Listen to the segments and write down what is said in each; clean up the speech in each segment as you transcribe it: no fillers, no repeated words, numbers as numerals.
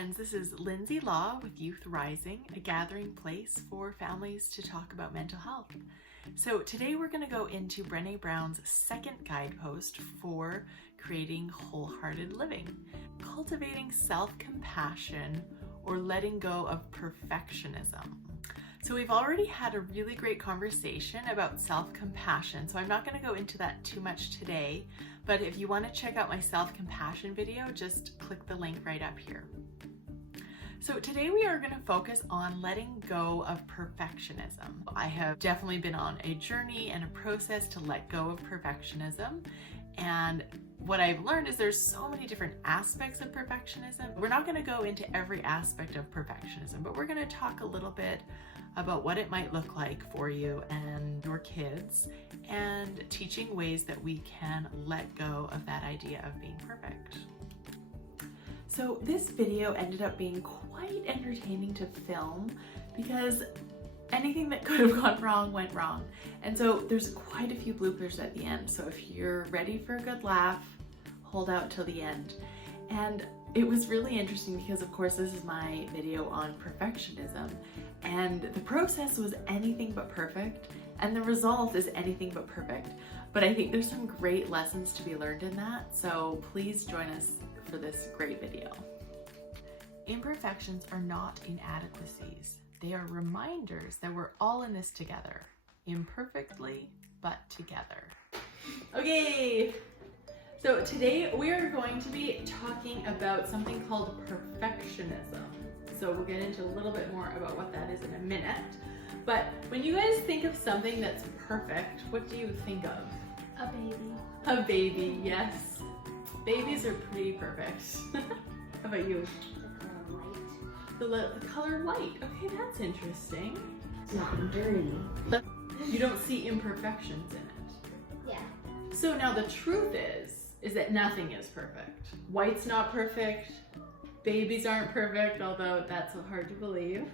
friends, this is Lindsay Law with Youth Rising, a gathering place for families to talk about mental health. So today we're going to go into Brene Brown's second guidepost for creating wholehearted living, cultivating self-compassion or letting go of perfectionism. So we've already had a really great conversation about self-compassion, so I'm not going to go into that too much today, but if you want to check out my self-compassion video, just click the link right up here. So today we are going to focus on letting go of perfectionism. I have definitely been on a journey and a process to let go of perfectionism, and what I've learned is there's so many different aspects of perfectionism. We're not going to go into every aspect of perfectionism, but we're going to talk a little bit about what it might look like for you and your kids, and teaching ways that we can let go of that idea of being perfect. So this video ended up being quite entertaining to film because anything that could have gone wrong went wrong. And so there's quite a few bloopers at the end. So if you're ready for a good laugh, hold out till the end. And it was really interesting because of course this is my video on perfectionism, and the process was anything but perfect and the result is anything but perfect. But I think there's some great lessons to be learned in that. So please join us for this great video. Imperfections are not inadequacies. They are reminders that we're all in this together, imperfectly, but together. Okay, so today we are going to be talking about something called perfectionism. So we'll get into a little bit more about what that is in a minute. But when you guys think of something that's perfect, what do you think of? A baby. A baby, yes. Babies are pretty perfect. How about you? The color white. The color white. Okay, that's interesting. It's not dirty. You don't see imperfections in it. Yeah. So now the truth is that nothing is perfect. White's not perfect. Babies aren't perfect, although that's hard to believe.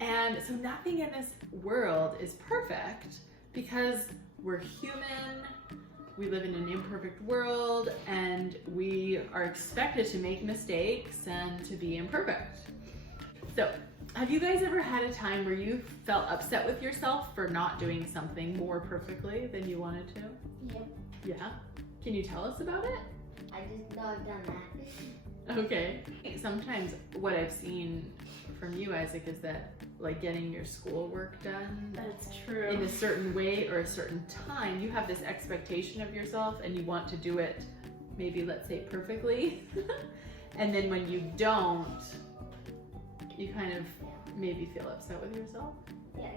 And so nothing in this world is perfect because we're human. We live in an imperfect world and we are expected to make mistakes and to be imperfect. So, have you guys ever had a time where you felt upset with yourself for not doing something more perfectly than you wanted to? Yep. Yeah? Can you tell us about it? I just know I've done that. Okay. Sometimes what I've seen from you, Isaac, is that like getting your schoolwork done That's true. in a certain way or a certain time, you have this expectation of yourself and you want to do it maybe, let's say, perfectly. And then when you don't, you kind of maybe feel upset with yourself. Yeah.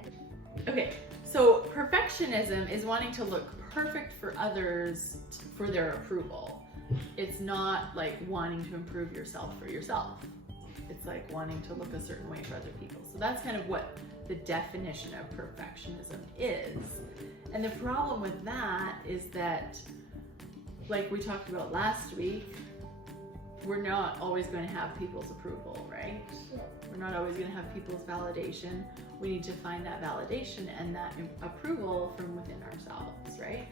Okay, so perfectionism is wanting to look perfect for others for their approval. It's not like wanting to improve yourself for yourself. It's like wanting to look a certain way for other people. So that's kind of what the definition of perfectionism is. And the problem with that is that, like we talked about last week, we're not always going to have people's approval, right? Yeah. We're not always going to have people's validation. We need to find that validation and that approval from within ourselves, right?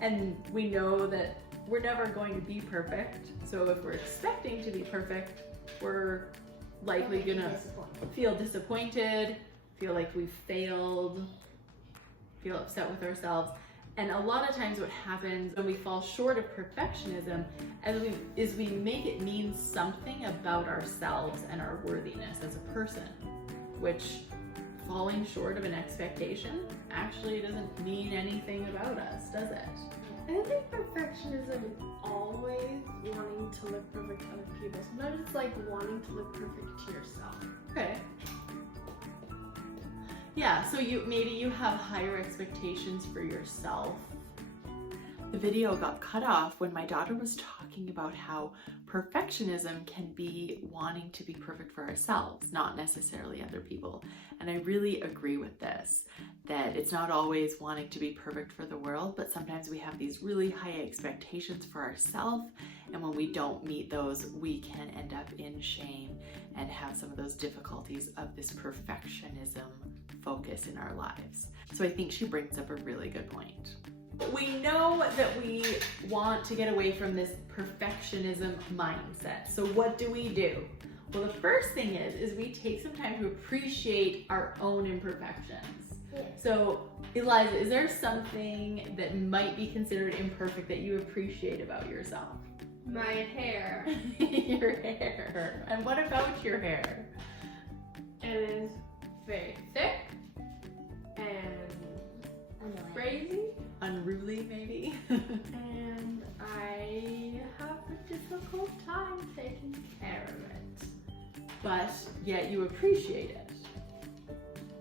And we know that we're never going to be perfect. So if we're expecting to be perfect, we're likely gonna feel disappointed, feel like we've failed, feel upset with ourselves. And a lot of times what happens when we fall short of perfectionism is we make it mean something about ourselves and our worthiness as a person, which falling short of an expectation actually doesn't mean anything about us, does it? I don't think perfectionism is always wanting to look perfect to other people. Sometimes it's like wanting to look perfect to yourself. Okay. Yeah, so maybe you have higher expectations for yourself. The video got cut off when my daughter was talking about how perfectionism can be wanting to be perfect for ourselves, not necessarily other people. And I really agree with this, that it's not always wanting to be perfect for the world, but sometimes we have these really high expectations for ourselves, and when we don't meet those, we can end up in shame and have some of those difficulties of this perfectionism focus in our lives. So I think she brings up a really good point. We know that we want to get away from this perfectionism mindset. So what do? Well, the first thing is we take some time to appreciate our own imperfections. Yeah. So, Eliza, is there something that might be considered imperfect that you appreciate about yourself? My hair. Your hair. And what about your hair? It is very thick and Annoying. crazy, Unruly, maybe? and I have a difficult time taking care of it. But yet you appreciate it.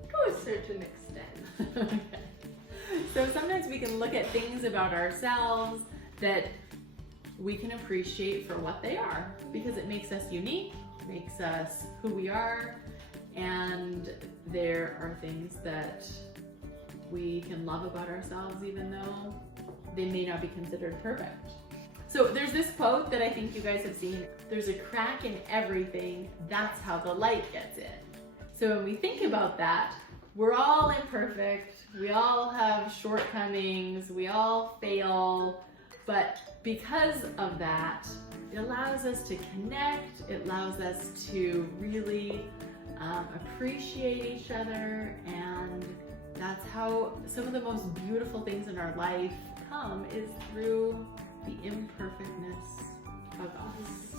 To a certain extent. Okay. So sometimes we can look at things about ourselves that we can appreciate for what they are because it makes us unique, makes us who we are, and there are things that we can love about ourselves even though they may not be considered perfect. So there's this quote that I think you guys have seen. There's a crack in everything, that's how the light gets in. So when we think about that, we're all imperfect, we all have shortcomings, we all fail, but because of that, it allows us to connect, it allows us to really appreciate each other, and that's how some of the most beautiful things in our life come, is through the imperfectness of us.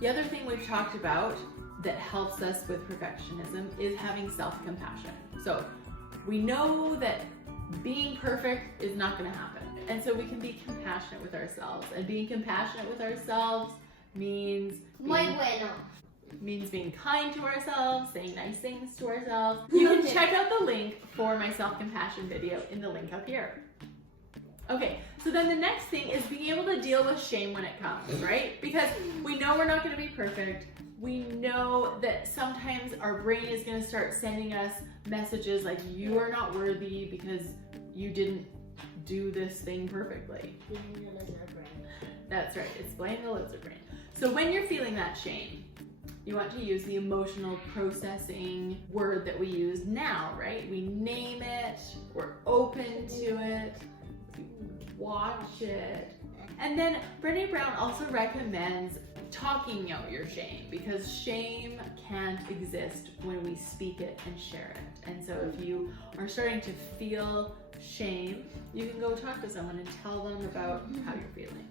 The other thing we've talked about that helps us with perfectionism is having self-compassion. So we know that being perfect is not going to happen. And so we can be compassionate with ourselves. And being compassionate with ourselves means being kind to ourselves, saying nice things to ourselves. You can check out the link for my self-compassion video in the link up here. Okay, so then the next thing is being able to deal with shame when it comes, right? Because we know we're not going to be perfect. We know that sometimes our brain is going to start sending us messages like, you are not worthy because you didn't do this thing perfectly. That's right, it's blaming the lizard brain. So when you're feeling that shame, you want to use the emotional processing word that we use now, right? We name it, we're open to it, we watch it. And then Brene Brown also recommends talking out your shame, because shame can't exist when we speak it and share it. And so if you are starting to feel shame, you can go talk to someone and tell them about how you're feeling.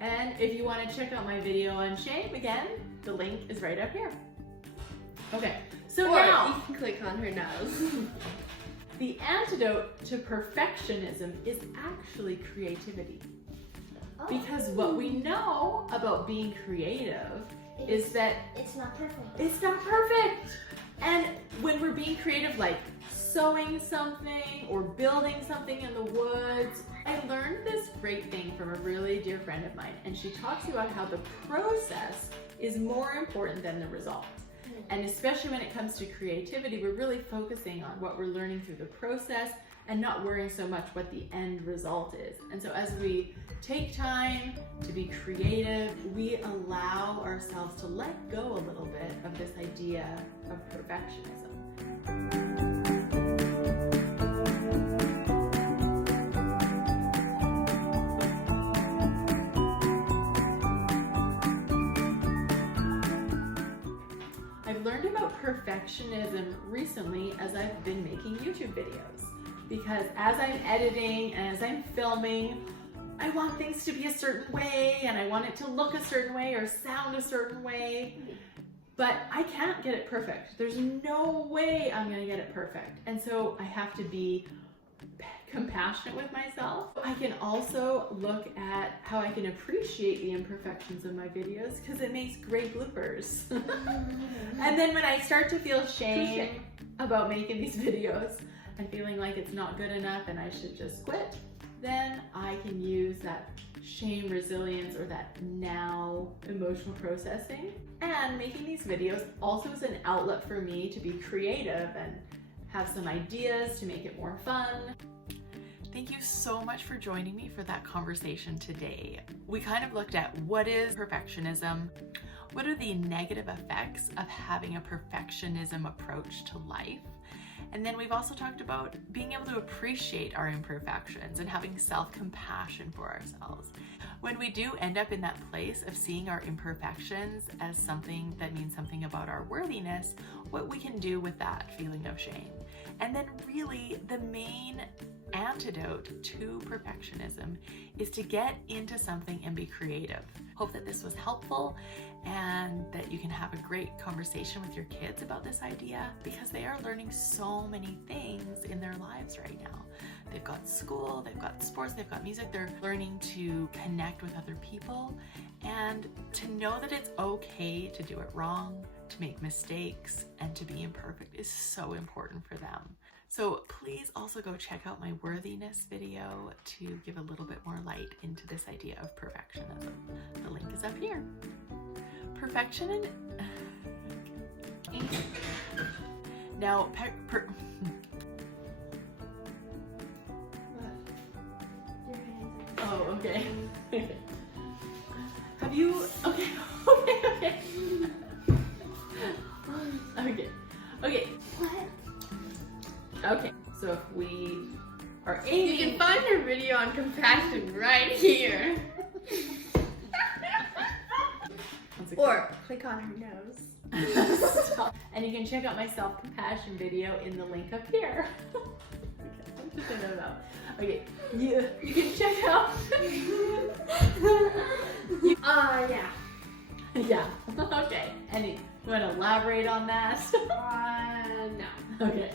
And if you want to check out my video on shame, again, the link is right up here. Okay, so now you can click on her nose. the antidote to perfectionism is actually creativity. Because what we know about being creative is that it's not perfect. it's not perfect. And when we're being creative, like sewing something or building something in the woods, I learned this great thing from a really dear friend of mine, and she talks about how the process is more important than the result. And especially when it comes to creativity, we're really focusing on what we're learning through the process and not worrying so much what the end result is. And so as we take time to be creative, we allow ourselves to let go a little bit of this idea of perfectionism. I've learned about perfectionism recently as I've been making YouTube videos. Because as I'm editing and as I'm filming, I want things to be a certain way, and I want it to look a certain way or sound a certain way, but I can't get it perfect. There's no way I'm gonna get it perfect. And so I have to be compassionate with myself. I can also look at how I can appreciate the imperfections of my videos, because it makes great bloopers. And then when I start to feel shame about making these videos and feeling like it's not good enough and I should just quit, then I can use that shame resilience or that now emotional processing. And making these videos also is an outlet for me to be creative and have some ideas to make it more fun. Thank you so much for joining me for that conversation today. We kind of looked at what is perfectionism, what are the negative effects of having a perfectionism approach to life, And then we've also talked about being able to appreciate our imperfections and having self-compassion for ourselves. When we do end up in that place of seeing our imperfections as something that means something about our worthiness, what we can do with that feeling of shame. And then really the main antidote to perfectionism is to get into something and be creative. Hope that this was helpful and that you can have a great conversation with your kids about this idea, because they are learning so many things in their lives right now. They've got school, they've got sports, they've got music, they're learning to connect with other people, and to know that it's okay to do it wrong, to make mistakes, and to be imperfect is so important for them. So please also go check out my worthiness video to give a little bit more light into this idea of perfectionism. The link is up here. Perfectionism. Now, What? Your hands are oh, okay. Have you, okay. What? Okay, so if we are You aiming... can find your video on compassion right here. Or click on her nose. And you can check out my self-compassion video in the link up here. Okay, I'm just gonna know. Okay, you can check out... Yeah. Yeah, okay. And you want to elaborate on that? No. Okay.